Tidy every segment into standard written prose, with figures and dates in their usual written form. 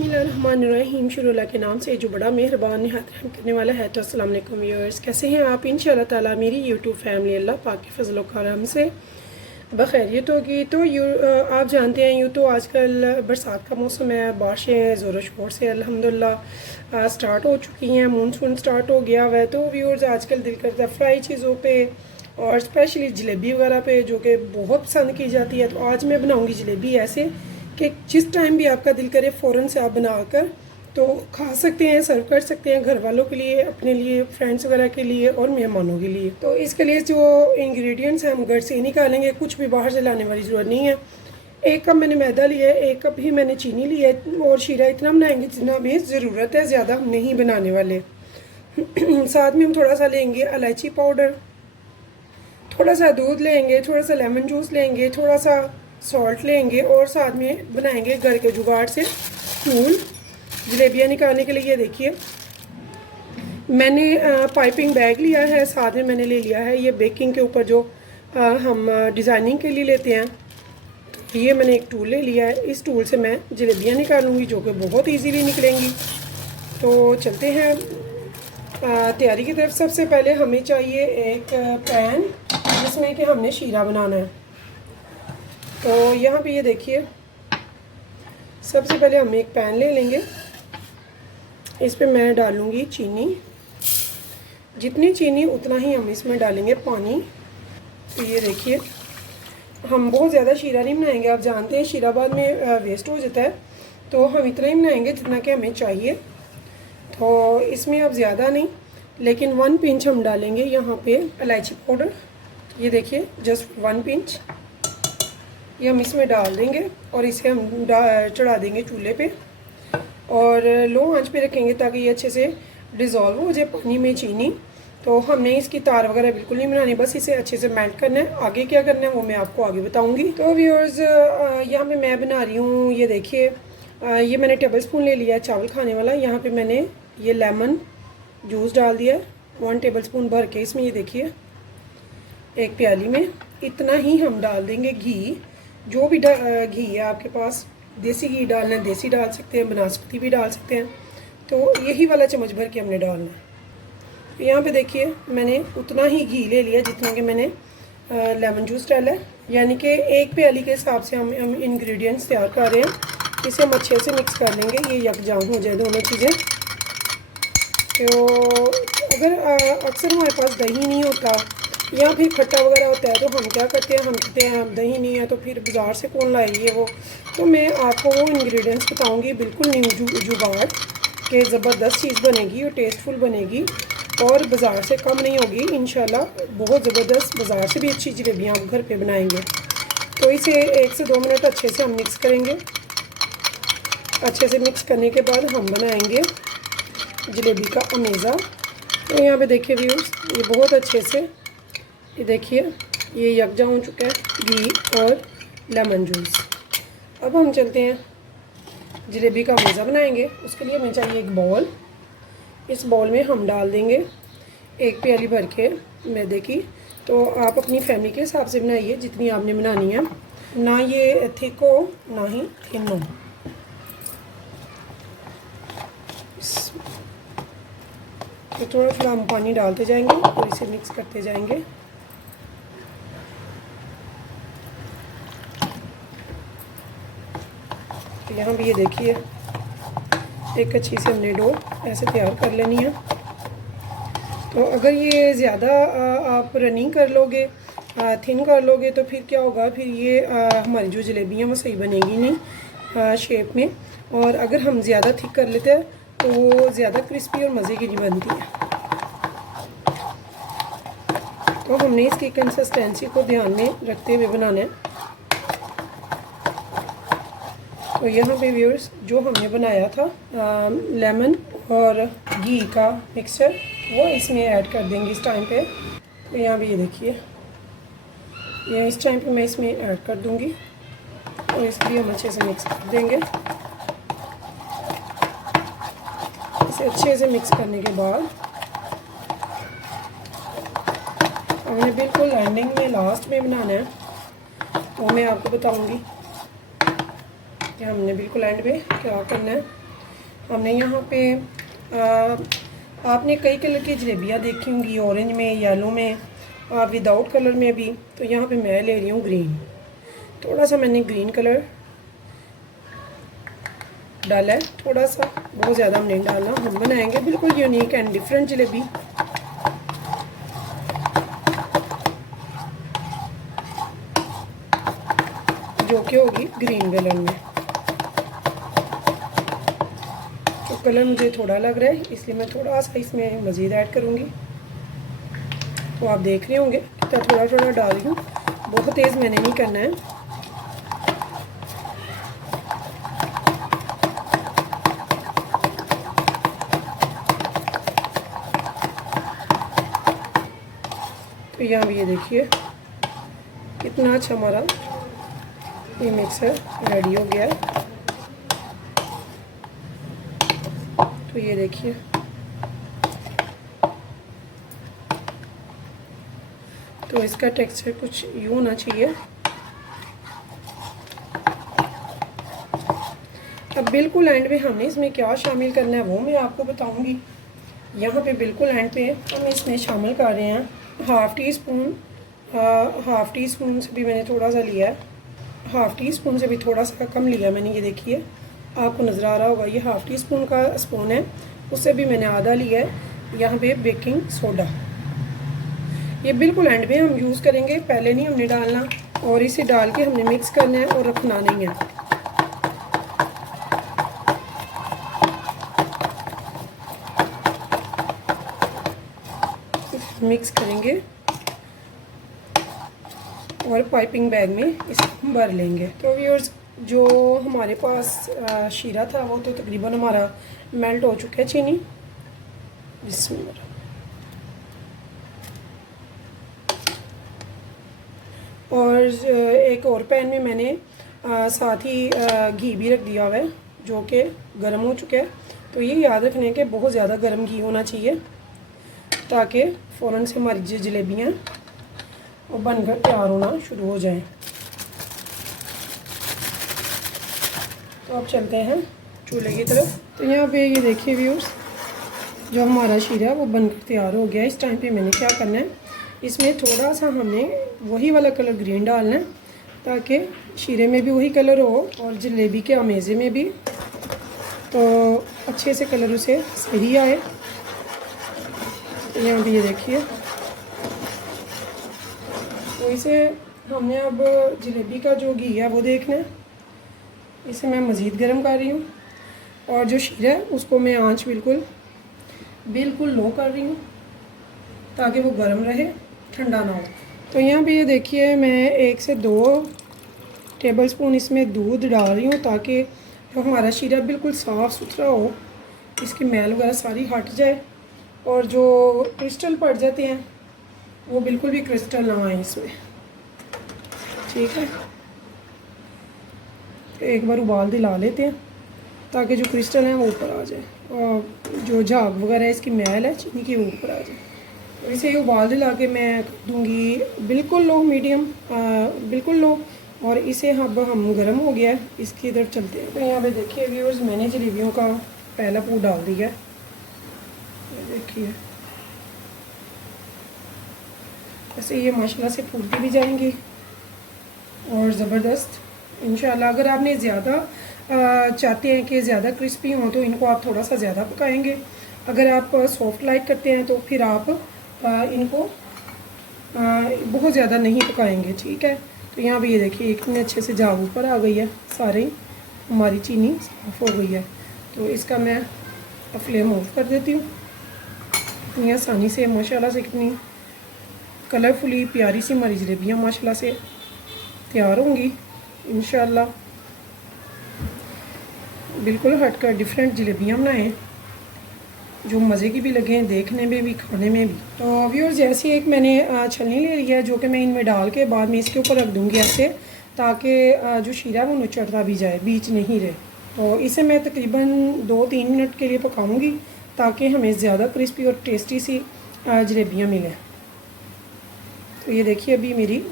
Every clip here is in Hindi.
बिस्मिल्लाहिर्रहमानिर्रहीम। शुरू अल्लाह के नाम से जो बड़ा मेहरबान निहायत रहम करने वाला है। तो अस्सलाम वालेकुम व्यूअर्स, कैसे हैं आप? इंशाअल्लाह ताला मेरी यूट्यूब फैमिली अल्लाह पाक के फजल करम से बखैरियत होगी। तो आप जानते हैं यूँ तो आजकल बरसात का मौसम है, बारिशें ज़ोर शोर से अल्हम्दुलिल्लाह स्टार्ट हो चुकी हैं, मानसून स्टार्ट हो गया हुआ है। तो व्यूअर्स आजकल दिल करता है फ्राई चीज़ों पे और स्पेशली जलेबी वगैरह पे, जो कि बहुत पसंद की जाती है। तो आज मैं बनाऊँगी जलेबी ऐसे कि जिस टाइम भी आपका दिल करे फ़ौरन से आप बनाकर तो खा सकते हैं, सर्व कर सकते हैं घर वालों के लिए, अपने लिए, फ्रेंड्स वगैरह के लिए और मेहमानों के लिए। तो इसके लिए जो इंग्रेडिएंट्स हैं हम घर से ही निकालेंगे, कुछ भी बाहर से लाने वाली ज़रूरत नहीं है। 1 कप मैंने मैदा लिया है, 1 कप ही मैंने चीनी ली है और शीरा इतना बनाएंगे जितना भी ज़रूरत है, ज़्यादा हम नहीं बनाने वाले। साथ में हम थोड़ा सा लेंगे इलायची पाउडर, थोड़ा सा दूध लेंगे, थोड़ा सा लेमन जूस लेंगे, थोड़ा सा सॉल्ट लेंगे और साथ में बनाएंगे घर के जुगाड़ से फूल जलेबियाँ निकालने के लिए। ये देखिए मैंने पाइपिंग बैग लिया है, साथ में मैंने ले लिया है ये बेकिंग के ऊपर जो हम डिज़ाइनिंग के लिए लेते हैं। तो ये मैंने एक टूल ले लिया है, इस टूल से मैं जलेबियाँ निकालूंगी जो कि बहुत ईजीली निकलेंगी। तो चलते हैं तैयारी की तरफ। सबसे पहले हमें चाहिए एक पैन जिसमें कि हमने शीरा बनाना है। तो यहाँ पे ये देखिए सबसे पहले हम एक पैन ले लेंगे, इस पे मैं डालूँगी चीनी, जितनी चीनी उतना ही हम इसमें डालेंगे पानी। तो ये देखिए हम बहुत ज़्यादा शीरा नहीं बनाएंगे, आप जानते हैं शीरा बाद में वेस्ट हो जाता है, तो हम इतना ही बनाएंगे जितना कि हमें चाहिए। तो इसमें अब ज़्यादा नहीं, लेकिन 1 पिंच हम डालेंगे यहाँ पे इलायची पाउडर। ये देखिए जस्ट 1 पिंच ये हम इसमें डाल देंगे और इसे हम चढ़ा देंगे चूल्हे पे और लो आंच पे रखेंगे ताकि ये अच्छे से डिज़ोल्व हो जाए पानी में चीनी। तो हमने इसकी तार वगैरह बिल्कुल नहीं बनानी, बस इसे अच्छे से मेल्ट करना है। आगे क्या करना है वो मैं आपको आगे बताऊंगी। तो व्यूअर्स यहाँ पे मैं बना रही हूँ, ये देखिए ये मैंने टेबल स्पून ले लिया है चावल खाने वाला। यहाँ पे मैंने ये लेमन जूस डाल दिया 1 टेबल स्पून भर के इसमें। ये देखिए एक प्याली में इतना ही हम डाल देंगे घी, जो भी घी है आपके पास, देसी घी डालना है देसी डाल सकते हैं, बनास्पति भी डाल सकते हैं। तो यही वाला चम्मच भर के हमने डालना है। तो यहाँ पे देखिए मैंने उतना ही घी ले लिया जितना कि मैंने लेमन जूस डाला है, यानी कि 1 प्याली के हिसाब से हम इंग्रेडिएंट्स तैयार कर रहे हैं। इसे हम अच्छे से मिक्स कर लेंगे, ये यकजान हो जाए दोनों चीज़ें। तो अगर अक्सर हमारे पास दही नहीं होता या फिर खट्टा वगैरह होता है तो हम क्या करते हैं, हम कहते हैं दही नहीं है तो फिर बाज़ार से कौन लाएगी वो। तो मैं आपको वो इंग्रेडिएंट्स बताऊंगी, बिल्कुल न्यू जुगाड़ के ज़बरदस्त चीज़ बनेगी और टेस्टफुल बनेगी और बाज़ार से कम नहीं होगी इंशाल्लाह। बहुत ज़बरदस्त, बाज़ार से भी अच्छी जलेबियाँ आप घर पे बनाएंगे। तो इसे 1 से 2 मिनट अच्छे से हम मिक्स करेंगे। अच्छे से मिक्स करने के बाद हम बनाएंगे जलेबी का अमेज़ा। तो यहाँ पे देखिए व्यूअर्स ये बहुत अच्छे से, ये देखिए ये यकजा हो चुका है घी और लेमन जूस। अब हम चलते हैं जलेबी का मज़ा बनाएंगे। उसके लिए हमें चाहिए एक बॉल, इस बॉल में हम डाल देंगे 1 प्याली भर के मैदे की। तो आप अपनी फैमिली के हिसाब से बनाइए जितनी आपने बनानी है, ना ये थिक हो ना ही थिन हो। तो थोड़ा थोड़ा हम पानी डालते जाएंगे और इसे मिक्स करते जाएंगे। तो यहाँ भी ये देखिए एक अच्छी से हमने डो ऐसे तैयार कर लेनी है। तो अगर ये ज़्यादा आप रनिंग कर लोगे, थिन कर लोगे तो फिर क्या होगा, फिर ये हमारी जो जलेबियाँ वो सही बनेगी नहीं शेप में। और अगर हम ज़्यादा थिक कर लेते हैं तो वो ज़्यादा क्रिस्पी और मज़े की नहीं बनती है। तो हमने इसकी कंसिस्टेंसी को ध्यान में रखते हुए बनाना है। तो यहाँ पे व्यूअर्स जो हमने बनाया था लेमन और घी का मिक्सचर वो इसमें ऐड कर देंगे इस टाइम पे। तो यहाँ भी ये देखिए ये इस टाइम पे मैं इसमें ऐड कर दूँगी और इसलिए हम अच्छे से मिक्स कर देंगे। इसे अच्छे से मिक्स करने के बाद हमने बिल्कुल एंडिंग में लास्ट में बनाना है, तो मैं आपको बताऊंगी कि हमने बिल्कुल एंड में क्या करना है। हमने यहाँ पे आपने कई कलर की जलेबियाँ देखी होंगी, ऑरेंज में, येलो में, विदाउट कलर में भी। तो यहाँ पे मैं ले रही हूँ ग्रीन। थोड़ा सा मैंने ग्रीन कलर डाला है, थोड़ा सा, बहुत ज़्यादा हम नहीं डालना। हम बनाएंगे बिल्कुल यूनिक एंड डिफरेंट जलेबी। जो कि होगी ग्रीन कलर में। तो कलर मुझे थोड़ा लग रहा है, इसलिए मैं थोड़ा सा इसमें मज़ीद ऐड करूँगी। तो आप देख रहे होंगे कितना थोड़ा थोड़ा डाल रही हूँ, बहुत तेज़ मैंने नहीं करना है। तो यहाँ भी ये देखिए कितना अच्छा हमारा ये मिक्सर रेडी हो गया है। तो ये देखिए तो इसका टेक्सचर कुछ यूँ होना चाहिए। अब बिल्कुल एंड पे हमने इसमें क्या शामिल करना है वो मैं आपको बताऊंगी। यहाँ पे बिल्कुल एंड पे हम इसमें शामिल कर रहे हैं हाफ़ टी स्पून से भी मैंने थोड़ा सा लिया है, हाफ़ टी स्पून से भी थोड़ा सा कम लिया मैंने। ये देखिए आपको नज़र आ रहा होगा, ये हाफ़ टी स्पून का स्पून है, उससे भी मैंने आधा लिया है। यहाँ पे बेकिंग सोडा, ये बिल्कुल एंड पे हम यूज़ करेंगे, पहले नहीं हमने डालना। और इसे डाल के हमने मिक्स करना है और रखना नहीं है। मिक्स करेंगे और पाइपिंग बैग में इसको भर लेंगे। तो व्यूअर्स जो हमारे पास शीरा था वो तो तकरीबन हमारा मेल्ट हो चुका है, चीनी। बिस्मिल्लाह। और एक और पैन में मैंने साथ ही घी भी रख दिया हुआ है जो कि गर्म हो चुका है। तो ये याद रखने के बहुत ज़्यादा गर्म घी होना चाहिए ताकि फ़ौरन से हमारी जो जलेबियाँ वो बनकर तैयार होना शुरू हो जाएं। तो अब चलते हैं चूल्हे की तरफ। तो यहाँ पे ये देखिए व्यूअर्स, जो हमारा शीरा वो बनकर तैयार हो गया। इस टाइम पे मैंने क्या करना है, इसमें थोड़ा सा हमने वही वाला कलर ग्रीन डालना है ताकि शीरे में भी वही कलर हो और जलेबी के अमेज़े में भी तो अच्छे से कलर उसे सही आए। तो यहाँ पे ये देखिए, तो इसे हमने अब जलेबी का जो घी है वो देखना है। इसे मैं मज़ीद गर्म कर रही हूँ और जो शीरा है उसको मैं आंच बिल्कुल लो कर रही हूँ ताकि वो गर्म रहे, ठंडा ना हो। तो यहाँ पे ये देखिए मैं 1 से 2 टेबलस्पून इसमें दूध डाल रही हूँ ताकि जो हमारा शीरा बिल्कुल साफ़ सुथरा हो, इसकी मैल वगैरह सारी हट जाए और जो क्रिस्टल पड़ जाते हैं वो बिल्कुल भी क्रिस्टल ना आए इसमें। ठीक है, तो एक बार उबाल दिला लेते हैं ताकि जो क्रिस्टल हैं वो ऊपर आ जाए और जो झाग वगैरह इसकी मैल है चीनी की ऊपर आ जाए। तो इसे उबाल दिला के मैं दूँगी बिल्कुल लो, मीडियम बिल्कुल लो। और इसे अब हम गर्म हो गया है, इसकी तरफ चलते हैं। तो यहाँ पे देखिए व्यूअर्स, मैंने जलेबियों का पहला पूर डाल दिया है, ये देखिए। ऐसे ये माशाल्लाह से फूलती भी जाएंगी और ज़बरदस्त इंशाल्लाह। अगर आपने ज़्यादा चाहते हैं कि ज़्यादा क्रिस्पी हों तो इनको आप थोड़ा सा ज़्यादा पकाएंगे। अगर आप सॉफ्ट लाइक करते हैं तो फिर आप इनको बहुत ज़्यादा नहीं पकाएंगे। ठीक है, तो यहाँ पे ये देखिए कितने अच्छे से झाग ऊपर आ गई है, सारी हमारी चीनी साफ़ हो गई है। तो इसका मैं फ्लेम ऑफ कर देती हूँ। इतनी आसानी से माशाल्लाह से कितनी कलरफुली प्यारी सी हमारी जलेबियाँ माशाल्लाह से तैयार होंगी इंशाल्लाह। बिल्कुल हटकर डिफरेंट जलेबियाँ बनाएं जो मज़े की भी लगें, देखने में भी, खाने में भी। तो व्यूअर्स जैसी एक मैंने छलनी ले लिया है जो कि मैं इनमें डाल के बाद में इसके ऊपर रख दूँगी ऐसे, ताकि जो शीरा वो नुचड़ता भी जाए, बीच नहीं रहे। तो इसे मैं तकरीबन 2-3 मिनट के लिए पकाऊँगी ताकि हमें ज़्यादा क्रिस्पी और टेस्टी सी जलेबियाँ मिलें। तो ये देखिए अभी मेरी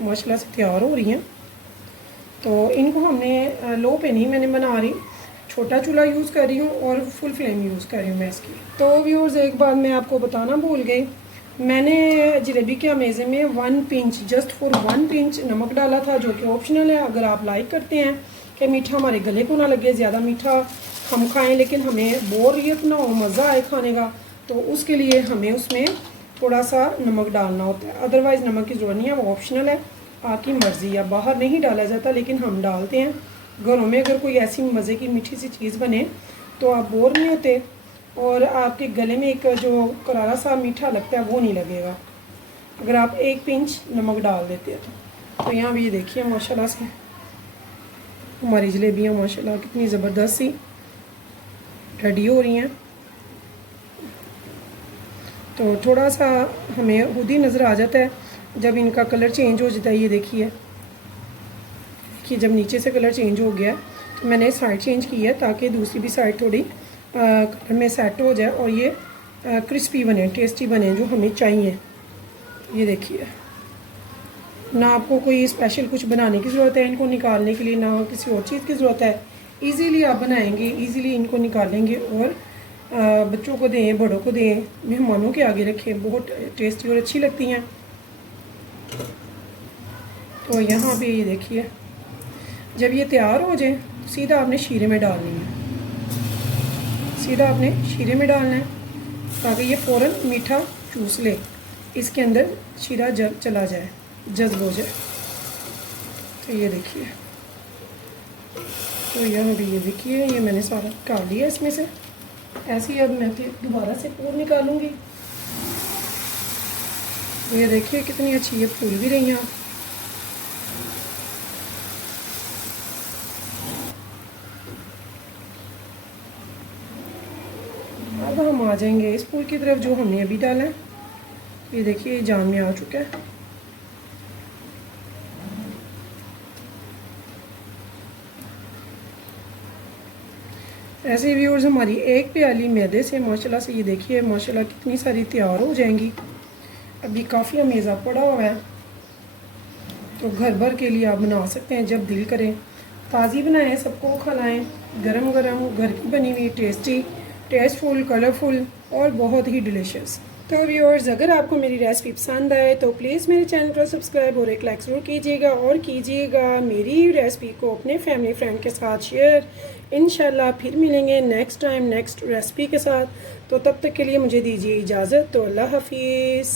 माशाल्लाह से तैयार हो रही हैं। तो इनको हमने लो पे नहीं मैंने बना रही, छोटा चूल्हा यूज़ कर रही हूँ और फुल फ्लेम यूज़ कर रही हूँ मैं इसकी। तो व्यूअर्स एक बात मैं आपको बताना भूल गई, मैंने जलेबी के अमेज़े में 1 पिंच, जस्ट फॉर 1 पिंच नमक डाला था, जो कि ऑप्शनल है। अगर आप लाइक करते हैं कि मीठा हमारे गले को ना लगे, ज़्यादा मीठा हम खाएं लेकिन हमें बोरियत ना हो, मज़ा आए खाने का, तो उसके लिए हमें उसमें थोड़ा सा नमक डालना होता है। अदरवाइज़ नमक की ज़रूरत नहीं है, वो ऑप्शनल है, आपकी मर्ज़ी है। बाहर नहीं डाला जाता लेकिन हम डालते हैं। घरों में अगर कोई ऐसी मज़े की मीठी सी चीज़ बने तो आप बोर नहीं होते और आपके गले में एक जो करारा सा मीठा लगता है वो नहीं लगेगा अगर आप 1 पिंच नमक डाल देते हैं तो यहाँ भी ये देखिए माशाल्लाह से हमारी जलेबियाँ माशाल्लाह कितनी ज़बरदस्त सी रेडी हो रही हैं। तो थोड़ा सा हमें खुद ही नज़र आ जाता है जब इनका कलर चेंज हो जाता है। ये देखिए कि जब नीचे से कलर चेंज हो गया तो मैंने साइड चेंज की है ताकि दूसरी भी साइड थोड़ी कलर में सेट हो जाए और ये क्रिस्पी बने, टेस्टी बने, जो हमें चाहिए। ये देखिए, ना आपको कोई स्पेशल कुछ बनाने की ज़रूरत है इनको निकालने के लिए, ना किसी और चीज़ की ज़रूरत है। इजीली आप बनाएंगे, इजीली इनको निकालेंगे और बच्चों को दें, बड़ों को दें, मेहमानों के आगे रखें, बहुत टेस्टी और अच्छी लगती हैं। तो यहाँ पे ये देखिए जब ये तैयार हो जाए सीधा आपने शीरे में डालनी है, सीधा आपने शीरे में डालना है ताकि ये फ़ौरन मीठा चूस ले, इसके अंदर शीरा चला जाए, जज्ब हो जाए। तो ये देखिए, तो यहाँ भी ये देखिए ये मैंने सारा निकाल लिया इसमें से। ऐसे ही अब मैं फिर दोबारा से पूर निकालूंगी। तो ये देखिए कितनी अच्छी ये फूल भी रही हैं। अब हम आ जाएंगे इस पूर की तरफ जो हमने अभी डाला है। ये देखिए जान में आ चुका है। ऐसे व्यूअर्स हमारी एक प्याली मैदे से माशाल्लाह से ये देखिए माशाल्लाह कितनी सारी तैयार हो जाएंगी। अभी काफ़ी अमेज़ा पड़ा हुआ है तो घर भर के लिए आप बना सकते हैं जब दिल करे। ताज़ी बनाएं, सबको खिलाएं, गरम गरम घर की बनी हुई, टेस्टी, टेस्टफुल, कलरफुल और बहुत ही डिलीशियस। तो व्यूअर्स अगर आपको मेरी रेसिपी पसंद आए तो प्लीज़ मेरे चैनल को सब्सक्राइब और एक लाइक ज़रूर कीजिएगा और कीजिएगा मेरी रेसिपी को अपने फैमिली फ्रेंड के साथ शेयर। इंशाल्लाह फिर मिलेंगे नेक्स्ट टाइम नेक्स्ट रेसिपी के साथ। तो तब तक के लिए मुझे दीजिए इजाज़त। तो अल्लाह हाफिज़।